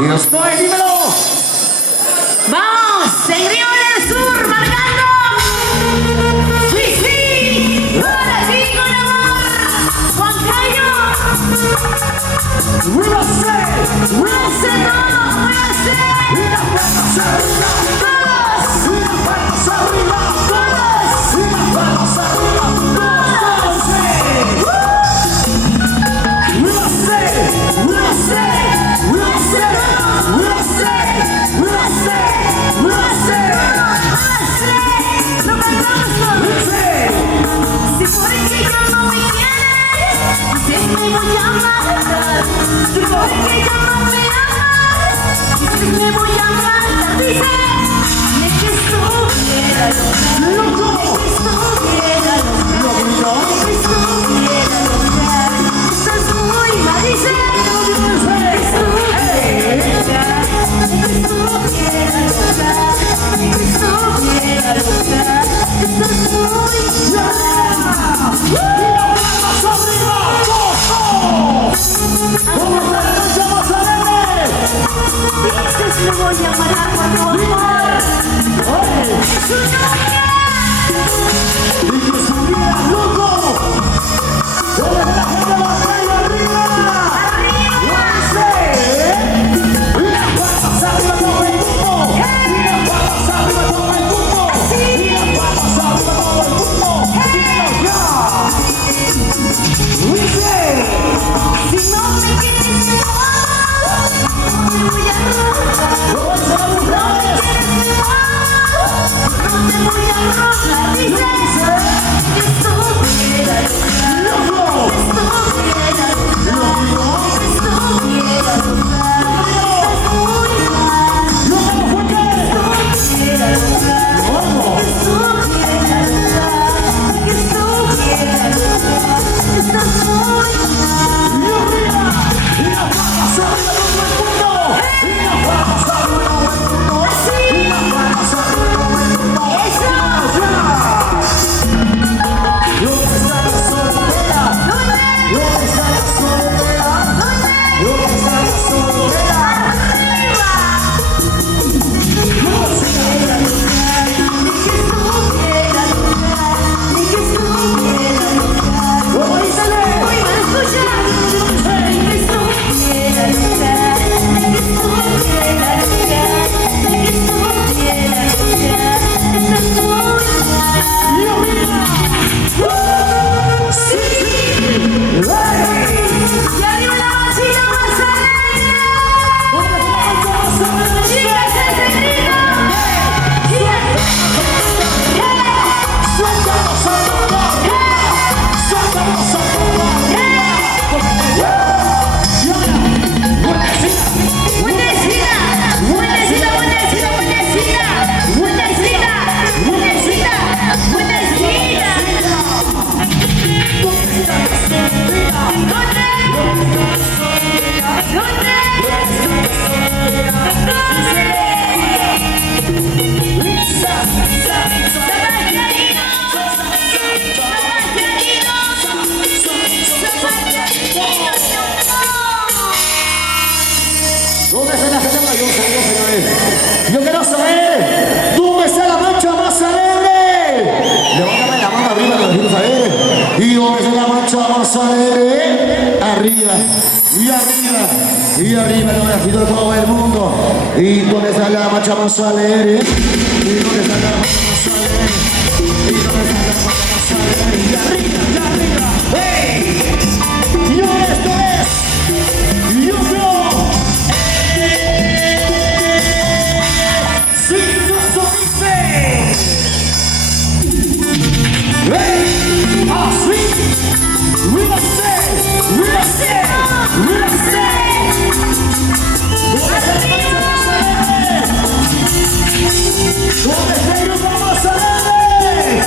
Y estoy, dímelo. Vamos, en Río del Sur, marcando. Sí, sí. Ahora sí, con amor. Juan Cayo. ¡Ríase! ¡Ríase todo! ¡Ríase! ¡Y las manos arriba! ¡Todos! ¡Y las manos arriba! ¡Todos! ¡Y las manos arriba! ¡Todos! ¡Ríase! ¡Ríase! ¡Ríase! ¡Ríase! ¡Ríase! ¡Ríase! ¡Lo cantamos todos! ¡Ríase! Si por que ya no me quieres, dices me voy a matar. Si por que ya no me amas, dices me voy a matar. Dice, me que estuviera loca, me que estuviera loca, me que estuviera loca. Estás muy mal, dice, me que estuviera loca, me que estuviera loca, me que estuviera loca. Estás muy mal. Dices me voy a matar cuando amor es su novia. ¡Y que subiera loco! ¡Toda la gente va a caer arriba! ¡Ríase! ¡Y las palmas arriba todo el mundo! ¡Y las palmas arriba todo el mundo! ¡Y las palmas arriba todo el mundo! ¡Dímelo ya! ¡Ríase! Si no me quieres me voy a robar. ¡No vas a burlar! No te voy a robar. Dices que estuviera loca, ¡Loco! que estuviera loca, estás muy mal. ¡Loco fuerte! Estuviera loca, estuviera loca, estuviera loca, estás muy mal. ¡Y arriba! ¡Y las palmas arriba todo el mundo! ¡Y las palmas arriba todo el mundo! ¡Y las palmas arriba todo el mundo! Eso. ¿Dónde está la soltera? ¿Dónde? ¿Dónde está la soltera? ¿Dónde? ¿Dónde está la soltera? ¡Arriba! ¡No se caiga! Ni que estuviera loca, ni que estuviera loca. ¿Cómo dísele? Hoy va a escuchar. Ni que estuviera loca, ni que estuviera loca, ni que estuviera loca. Estás muy mal. ¡Y arriba! ¡Sí! ¡Hey! Y arriba la vacina más alegre. ¿Dónde está la palmas arriba? Chicas, ese grito. ¡Suéltanos a todos! ¡Suéltanos a todos! ¡Y ahora! ¡Buenecita! Buenecita, buenecita, buenecita, buenecita, buenecita, buenecita, buenecita. ¿Dónde está la soltera? ¿Dónde? ¿Dónde? ¿Dónde está la gente maravillosa? Yo quiero saber, ¿dónde está la mancha más alegre? Levántame la mano arriba, que lo quiero saber. ¿Y dónde está la mancha más alegre? Arriba, y arriba, y arriba, lo agito todo el mundo. ¿Y dónde está la mancha más alegre? ¿Y dónde está la mancha más alegre? ¿Y dónde está la mancha más alegre? Y arriba, y arriba, ¡hey! Y esto es, yo creo. ¿Dónde está el grupo más alegre?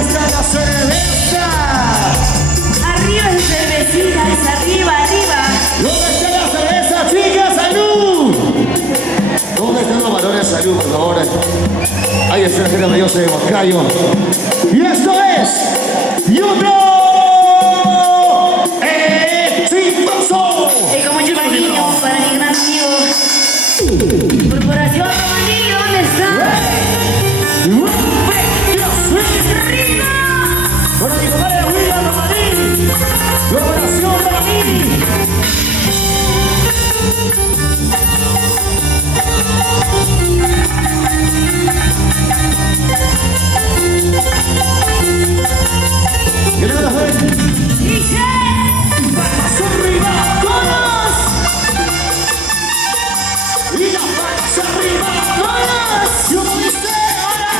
¿Dónde está la cerveza? Arriba es cervecita, es arriba, arriba. ¿Dónde está la cerveza, chicas? ¡Salud! ¿Dónde están los valores? Salud, por favor. Ahí está la gente maravillosa de Huancayo. Y esto es Yuno Exitoso. Con mucho cariño para mi gran amigo. Corporación Romanillo, ¿dónde está? ¡Rico! Para mi compadre William Romaní. Corporación Romaní. Dice, Palmas arriba, todos. Y las palmas arriba, todos. Y como dice ahora,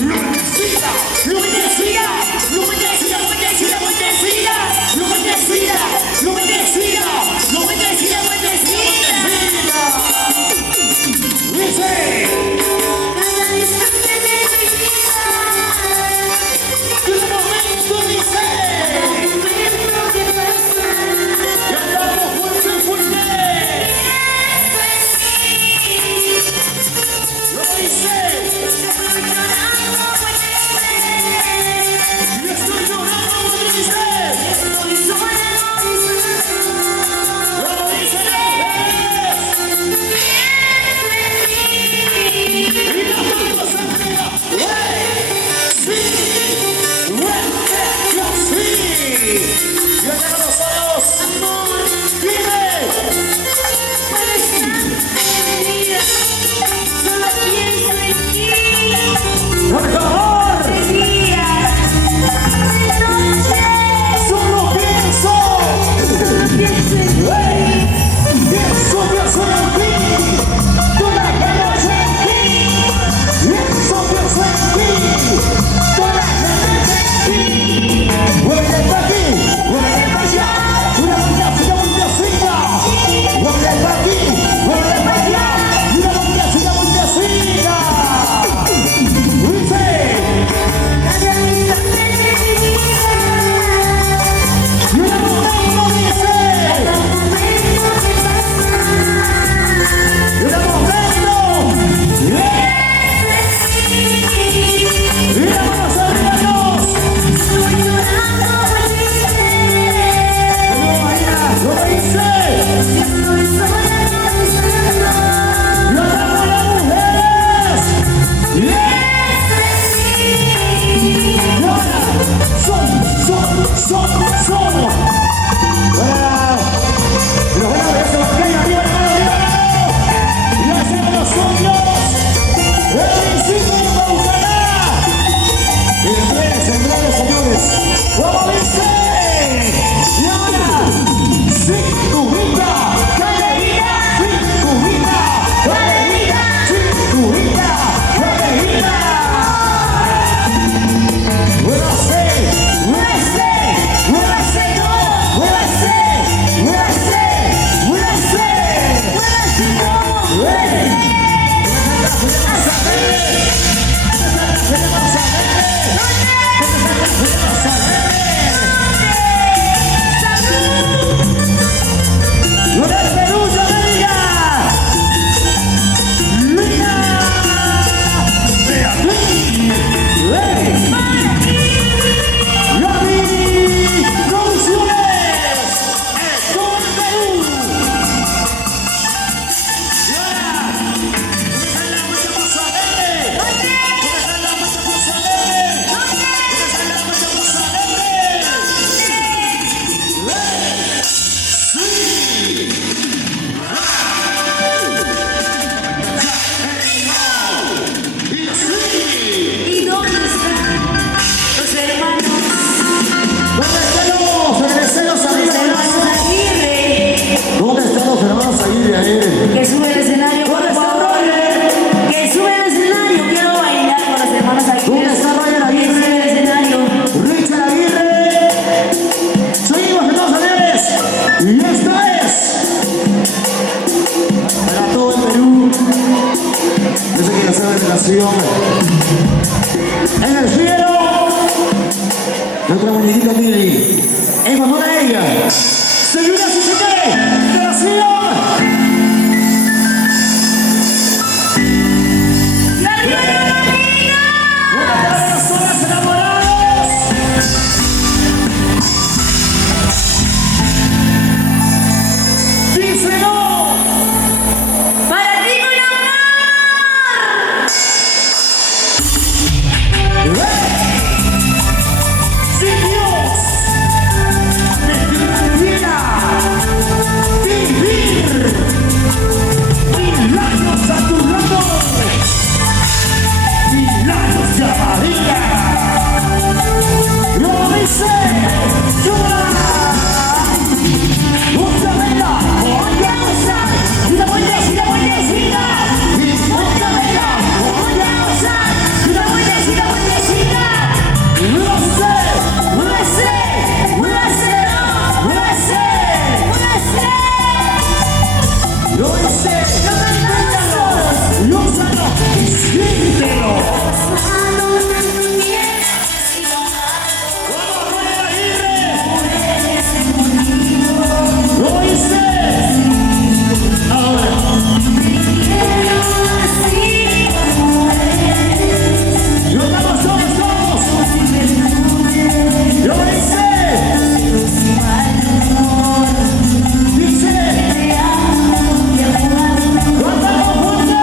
Lumenecida, Lumenecida, Lumenecida, Lumenecida, Lumenecida, Lumenecida, Lumenecida, Lumenecida, Lumenecida. Dice. cada instante de mi vida. Un momento dice. Momento que pasa. Y andamos fuerte, fuerte. Lo dice. Y estoy llorando, lo dice. Lo dice las mujeres. Y las manos arriba. Sí. Sí. Y acá con nosotros. Dime. Por favor. Solo pienso. Pienso en ti. Toda la noche en ti. Pienso en ti. Toda la noche en ti. Vuelve para aquí. Vuelve para allá. Una bondacita. Vuelve para aquí. Vuelve para allá. Una bondacita. Dice. Y una momento dice. Y una momento. Y la manos arriba dos. Lo dice. Lo damos las mujeres. Y ahora son. Los buenos de ese Huancayo, arriba, arriba. Y hacemos los suyos. El principio de Paucaná. En breve, señores. ¿Cómo dice? Y ahora, cinturita, calerita, cinturita, calerita, cinturita, calerita. Muévase, muévase, muévase, no, muévase, muévase, muévase, muévase, no, muévase. Que sube el escenario, por favor. Que sube el escenario. Quiero bailar con las hermanas aquí. ¿Dónde está Ryan Aguirre? Que sube el escenario. Richard Aguirre. Seguimos, señores. Y esta es para todo el Perú. Yo sé que ya saben la canción. En el cielo. Siéntelo. Manos en tu piel y ¡Vamos, Rey Aguirre! ¡Lo hice! Ahora. Yo estamos, somos. Yo hice. Dice. Cantamos fuerte.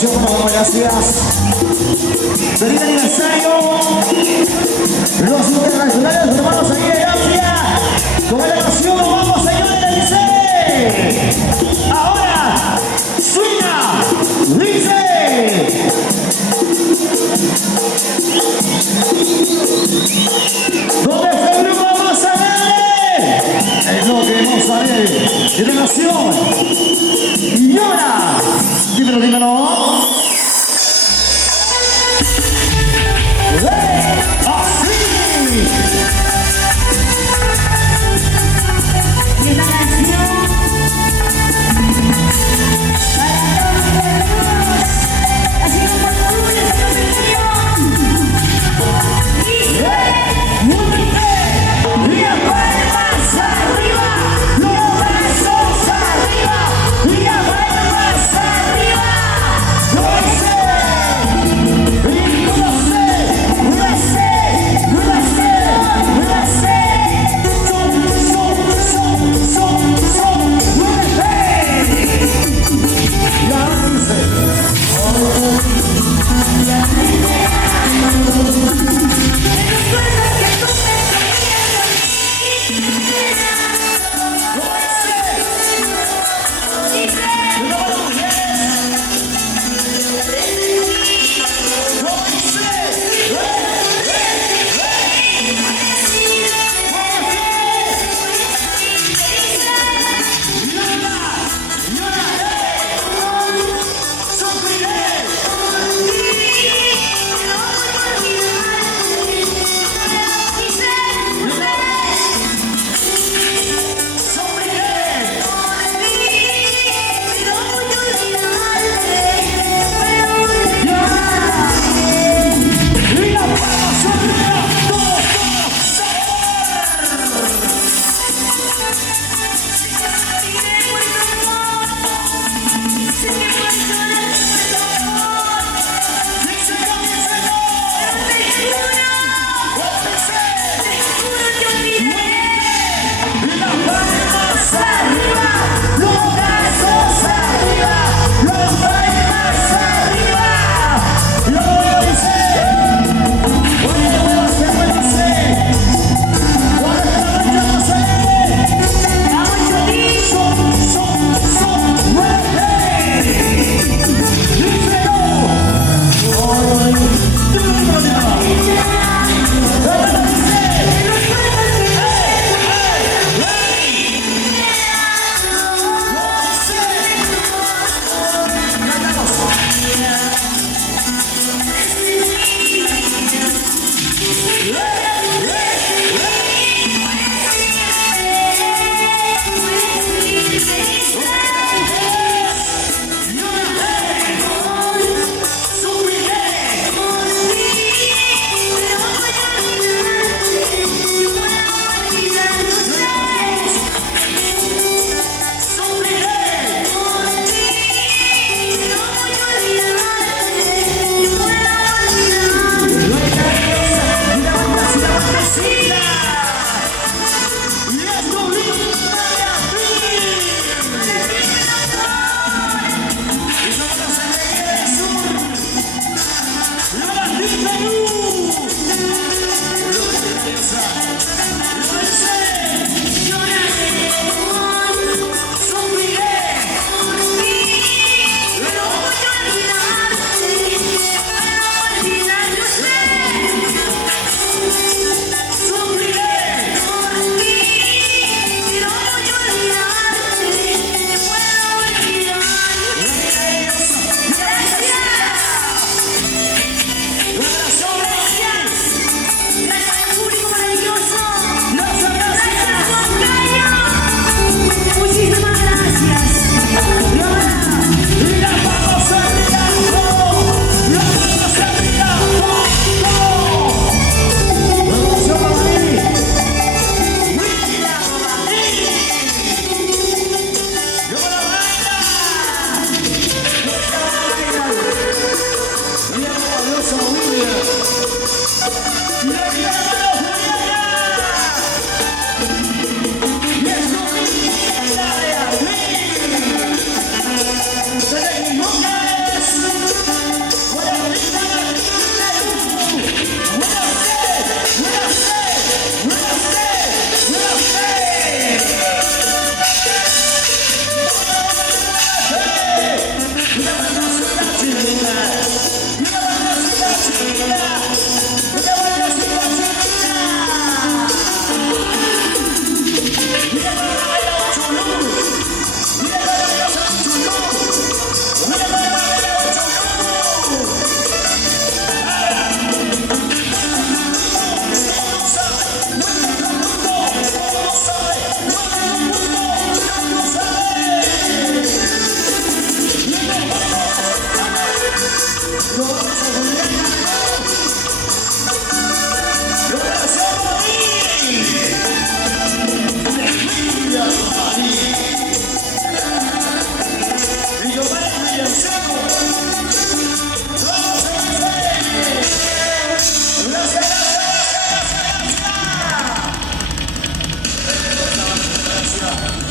canción, muchas gracias. Feliz aniversario. Los internacionales hermanos aquí de Asia. Con la canción vamos, señores, dice. Ahora, suena, dice. ¿Dónde está el grupo Mozzarella? Es lo que Mozzarella. Y de nación. Y ahora, dímelo, dímelo. Así. Y esta canción para todos, así como por tu dice, Muy bien. Y las palmas arriba. Los brazos arriba. Y las palmas arriba.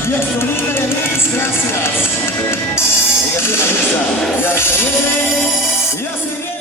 Fiestonita de Liz, gracias. Y así la fiesta. Ya se viene. Ya se viene.